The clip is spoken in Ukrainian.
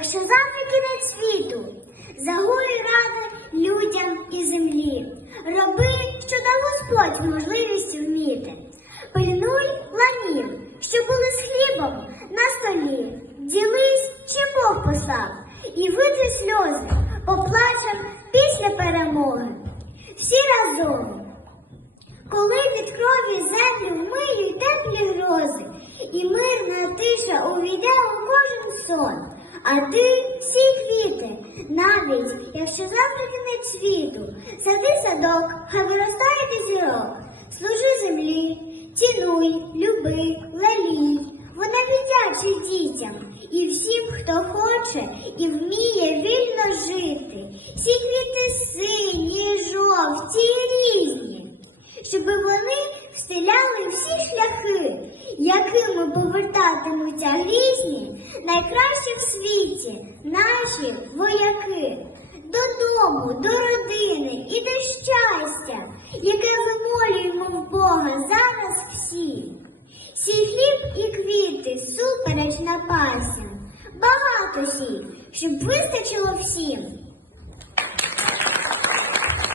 якщо завтра кінець світу, загої ради людям і землі. Роби, що дав Господь можливість вміти. Пильнуй ланів, що були з хлібом на столі. Ділись, чи Бог послав, і витри сльози, поплачем після перемоги. Всі разом. Коли від крові землю вмиють теплі грози, і мирна тиша увійде у кожен сон. А ти всі квіти, навіть якщо завтра кінець світу, сади садок, хай виростає до зірок, служи землі, цінуй, люби, лелій. Вона віддячить дітям і всім, хто хоче і вміє вільно жити. Всі квіти сині, жовті різні щоб вони встиляли всі шляхи, якими грізні, найкращі в світі наші вояки, додому, до родини і до щастя, яке вимолюємо в Бога зараз всі. Сій хліб і квіти супереч напасям, багато сій, щоб вистачило всім.